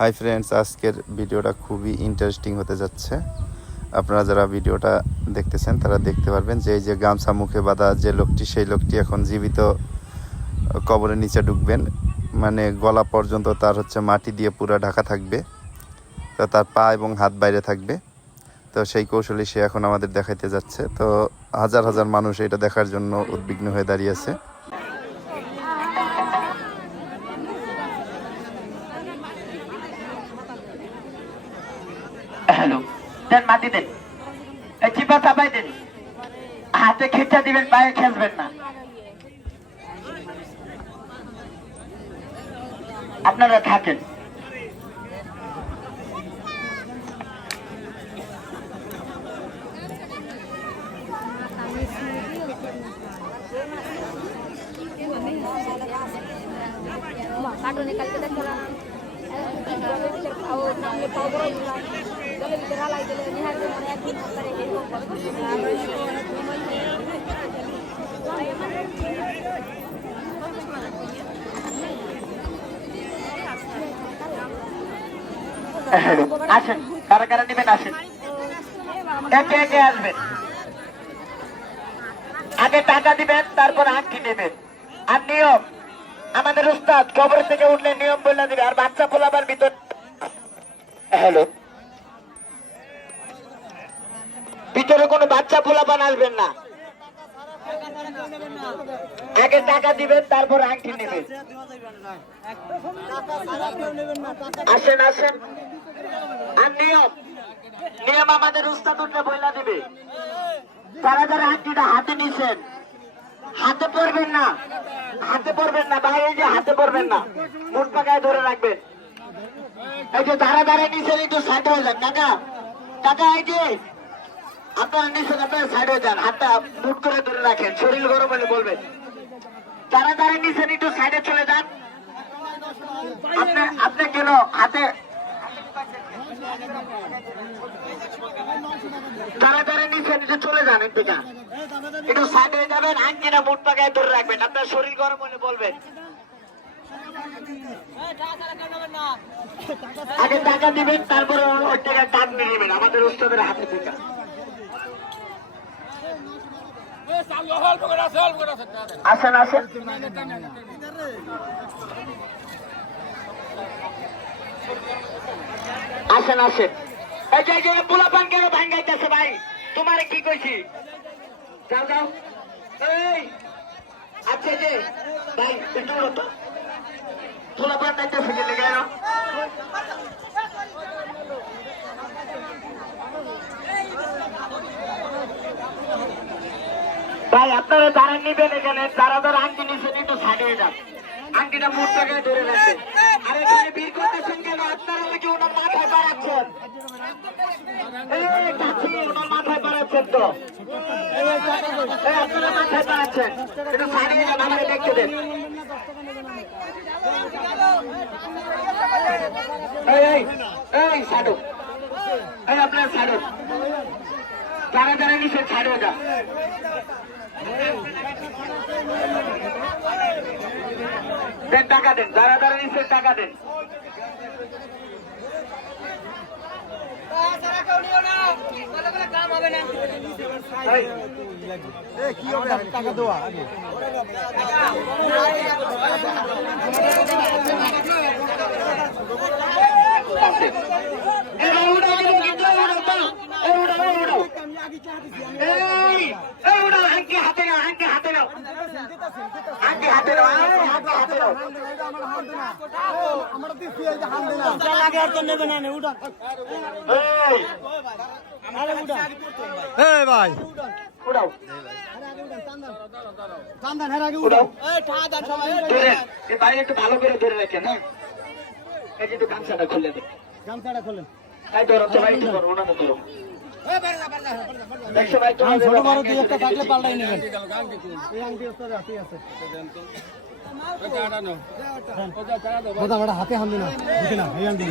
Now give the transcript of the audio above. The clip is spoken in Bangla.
হাই ফ্রেন্ডস, আজকের ভিডিওটা খুবই ইন্টারেস্টিং হতে যাচ্ছে। আপনারা যারা ভিডিওটা দেখতেছেন তারা দেখতে পারবেন যে এই যে গামছা মুখে বাঁধা যে লোকটি, সেই লোকটি এখন জীবিত কবরের নিচে ঢুকবেন। মানে গলা পর্যন্ত তার মাটি দিয়ে পুরো ঢাকা থাকবে, তো তার পা এবং হাত বাইরে থাকবে। তো সেই কৌশলে সে এখন আমাদের দেখাইতে যাচ্ছে। তো হাজার হাজার মানুষ এটা দেখার জন্য উদ্বিগ্ন হয়ে দাঁড়িয়েছে। হ্যালো, দেন মাটি দেন, চিপা চাপাই দেন, হাতে খেঁচা দিবেন, পায়ে খেঁচবেন না। আপনারা থাকেন। কার্টুনে কালকে দেখলাম নামলে পাও বড় জলের ভিতরে হালাই দিলে নিহার মানে একদিন হাতারে আসেন, কারা কারা নেবেন আসেন, একে একে আসবেন। আগে টাকা দিবেন, তারপর আংটি নেবেন। আর নিয়ম, আমাদের উস্তাদ কবর থেকে উঠলে নিয়ম বলে দিবে। আর বাচ্চা পোলাবার ভিতর হ্যালো, ভিতরে কোনো বাচ্চা পোলাপান আসবেন না। আগে টাকা দিবেন, তারপর আংটি নেবেন। আসেন আসেন। আর নিয়ম, নিয়ম আমাদের উস্তাদ উঠলে বইলা দিবে। তারা যারা আংটিটা হাতে নিছেন, হাতে পড়বেন না, হাতে পড়বেন না ভাই, এই যে হাতে পড়বেন না, মুঠ পাকায় ধরে রাখবেন। এই যে যারা যারা নিছেন একটু সাইড হয়ে যান। কাকা কাকা, এই যে আপনারা নিছেন, আপনারা সাইড হয়ে যান, হাতটা মুঠ করে ধরে রাখেন, শরীর গরম হলে বলবেন। যারা যারা নিছেন একটু সাইডে চলে যান। আপনি কেন হাতে, যারা যারা নিছেন একটু চলে যান, একটু সাইড হয়ে যাবেন, আঙ্কিনা মুঠ পাকায় ধরে রাখবেন, আপনার শরীর গরম হলে বলবেন। আগে টাকা দিবেন, তারপরে ওই টাকা টান নিয়ে নেবেন আমাদের উস্তাদের হাতে থেকে। আসেন আসেন। আসেন আসেন। এই যে পোলাপান কেন ভাঙ্গাইতেছে ভাই, তোমারে কি কইছি? যাও যাও। এই আচ্ছা, যে ভাই একটু তো পোলাপান যাইতেছে গেলে গেল। ভাই আপনারা যারা নিবেন এখানে, যারা যারা আংটি নিচ্ছেন একটু সাইড হয়ে যান, আংটিটা মুঠ জায়গায় ধরে রাখবেন। আর এখানে ভিড় করতেছেন কেন? আপনারা নাকি ওনার মাথায় পাড়াচ্ছেন, ওনার মাথায় পাড়াচ্ছেন। তো আপনারা মাথায় পাড়াচ্ছেন, একটু সাইড হয়ে যান, আমাকে দেখতে দেন। এই সাইড, এই আপনারা সাইড, যারা যারা নিচ্ছেন সাইড হয়ে যান। দেন টাকা দেন, যারা যারা নিচ্ছেন টাকা দেন। টাকা দেওয়া আগে হাতে নাও, আঙ্কি হাতে নাও, আঙ্কি হাতে নাও, হাতে নাও। ভাই উড়াও, একটু ভালো করে ধরে রাখেন। হ্যাঁ, এই যে একটু গামছাটা খুলে দেন, গামছাটা খোলেন। এই ধরো তো ভাই, একটু ধরো, ওনাকে ধরো। দেখছো ভাই, ছোট বড় দুই একটা থাকলে পাল্টাই নেবেন। এই আংটি আছে, আছে হাতে হান দিনা, দিতে না এই আংটি